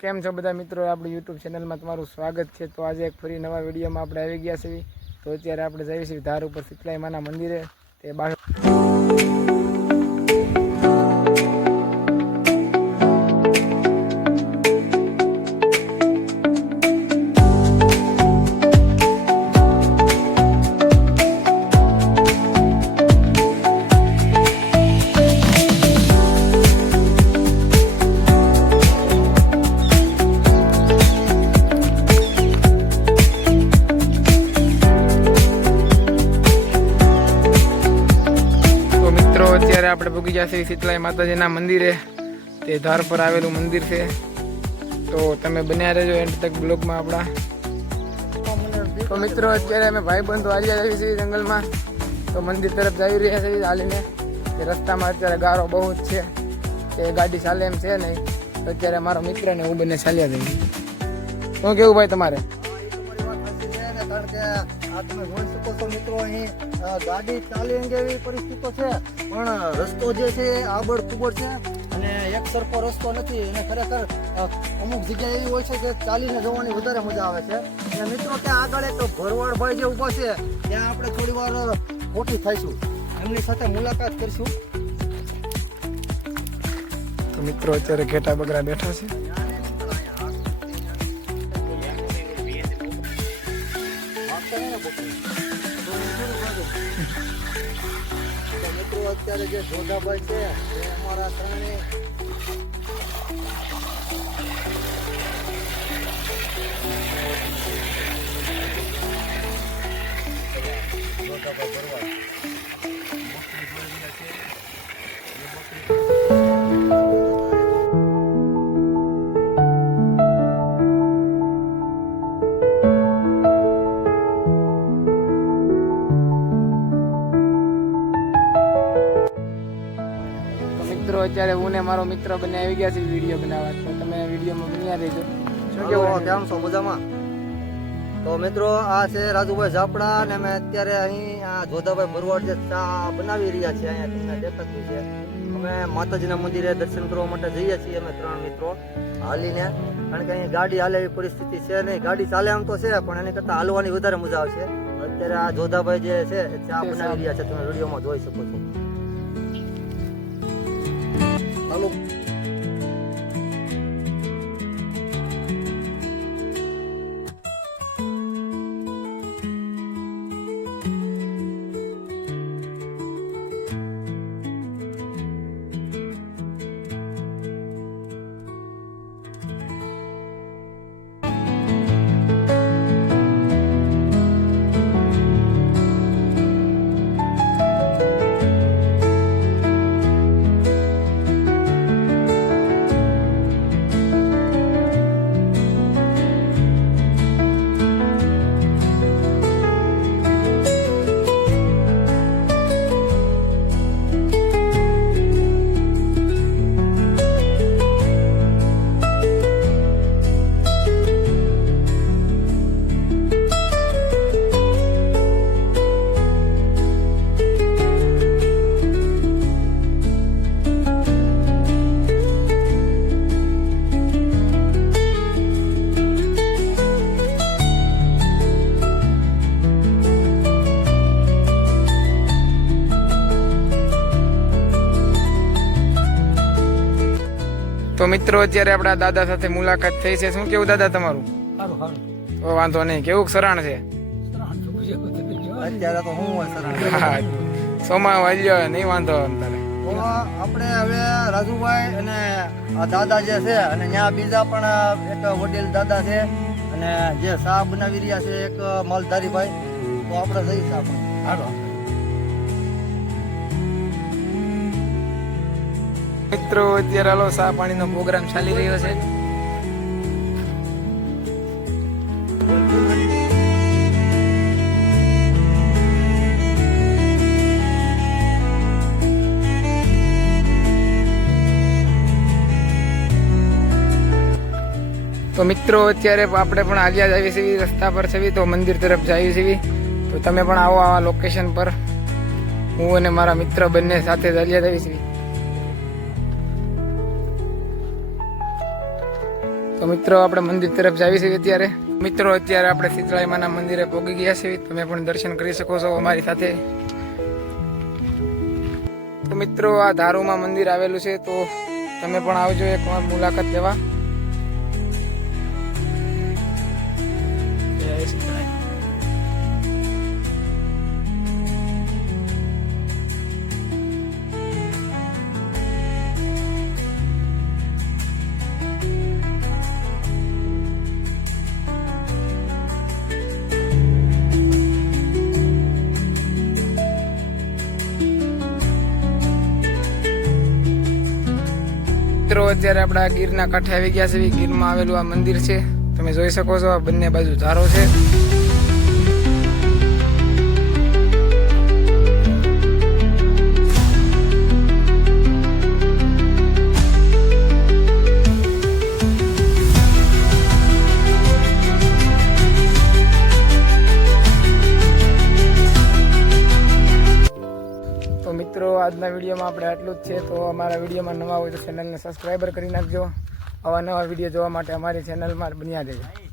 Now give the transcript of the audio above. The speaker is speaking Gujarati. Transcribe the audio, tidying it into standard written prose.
કેમ છો બધા મિત્રો, આપણી યુટ્યુબ ચેનલમાં તમારું સ્વાગત છે। તો આજે એક ફરી નવા વિડીયોમાં આપણે આવી ગયા છીએ। તો અત્યારે આપણે જઈએ છીએ ધાર ઉપર શીતલાઈ માના મંદિરે। તે બાજુ અત્યારે આપણે પૂગી જશે શીતલાઈ માતાજીના મંદિરે। તે ધાર પર આવેલું મંદિર છે। તો તમે બન્યા રહેજો એન્ડ તક બ્લોગમાં આપણા। તો મિત્રો અત્યારે અમે ભાઈબંધો હાલ્યા જઈએ છીએ જંગલમાં। તો મંદિર તરફ જઈ રહ્યા છીએ હાલીને। કે રસ્તામાં અત્યારે ગારો બહુ જ છે, તે ગાડી ચાલે એમ છે નહીં। તો અત્યારે મારો મિત્ર ને હું બંને ચાલ્યા જઈએ। શું કેવું ભાઈ તમારે? તમે જોઈ શકો છો મિત્રો, અહીં ગાડી ચાલે એવી પરિસ્થિતિ છે, પણ રસ્તો જે છે આબડ કુબડ છે અને એક સરખો રસ્તો નથી। અને ખરેખર અમુક જગ્યા એવી હોય છે કે ચાલીને જવાની વધારે મજા આવે છે। અને મિત્રો ત્યાં આગળ એક ભરવાડભાઈ જે ઊભા છે ત્યાં આપણે થોડી વાર ખોટી થઈશું, એમની સાથે મુલાકાત કરીશું। તો મિત્રો અત્યારે ઘેટા બગડા બેઠા છે। મિત્રો અત્યારે જે જોધાભાઈ છે એ અમારા ત્રણેય જોધાભાઈ ભરવાડ મિત્રો અત્યારે હું ને મારો મિત્ર બંને આવી ગયા છે વિડીયો બનાવવા। તો તમે વિડીયોમાં બન્યા રહેજો। શું કેવું? કેમ છો? મજામાં? તો મિત્રો આ છે રાજુભાઈ ઝાપડા અને અમે અત્યારે અહીં આ જોધાભાઈ ભરવાડ જે ચા બનાવી રહ્યા છીએ અહીંયા તમને દેખાતું છે। અમે માતાજીના મંદિરે દર્શન કરવા માટે જઈએ છીએ અમે ત્રણ મિત્રો હાલીને, કારણ કે અહીં ગાડી હાલે એવી પરિસ્થિતિ છે નહીં। ગાડી ચાલે આમ તો છે પણ એની કરતાં હાલવાની વધારે મજા આવશે। અત્યારે આ જોધાભાઈ જે છે એ ચા બનાવી રહ્યા છે, તમે વિડીયોમાં જોઈ શકો છો। હાલો તો મિત્રો અત્યારે આપણા દાદા સાથે મુલાકાત થઈ છે। શું કેવું દાદા તમારું? તો વાંધો નહીં, કેવું શરણ છે? અત્યારે તો હું સોમાં વાલ્યો નહીં વાંધો અંતરે। તો આપણે હવે રાજુભાઈ અને આ દાદા જે છે અને ત્યાં બીજા પણ એક વડીલ દાદા છે અને જે ચા બનાવી રહ્યા છે એક માલધારી ભાઈ। તો આપણે જઈશ આપણે હાલો મિત્રો અત્યારે હાલો ચા પાણીનો પ્રોગ્રામ ચાલી રહ્યો છે। તો મિત્રો અત્યારે આપણે પણ હાલ્યા જઈએ છીએ, રસ્તા પર છે તો મંદિર તરફ જઈએ છીએ। તો તમે પણ આવો આવા લોકેશન પર। હું અને મારા મિત્ર બંને સાથે ચાલ્યા જઈએ છીએ। તો મિત્રો આપણે મંદિર તરફ જાવી છીએ અત્યારે. મિત્રો અત્યારે આપણે શીતળાઈ માના મંદિરે પહોંચી ગયા છીએ. તમે પણ દર્શન કરી શકો છો અમારી સાથે. તો મિત્રો આ ધારુમાં મંદિર આવેલું છે, તો તમે પણ આવજો એક વાર મુલાકાત લેવા. જય શીતળાઈ. મિત્રો અત્યારે આપણા ગીરના કાંઠે આવી ગયા છે. ગીરમાં આવેલું આ મંદિર છે, તમે જોઈ શકો છો. આ બંને બાજુ ધારો છે. તો મિત્રો આજના વિડીયોમાં આપણે આટલું જ છે. તો અમારા વિડીયોમાં નવા હોય તો ચેનલને સબસ્ક્રાઈબર કરી નાખજો. આવા નવા વિડીયો જોવા માટે અમારી ચેનલમાં બન્યા રહેજો.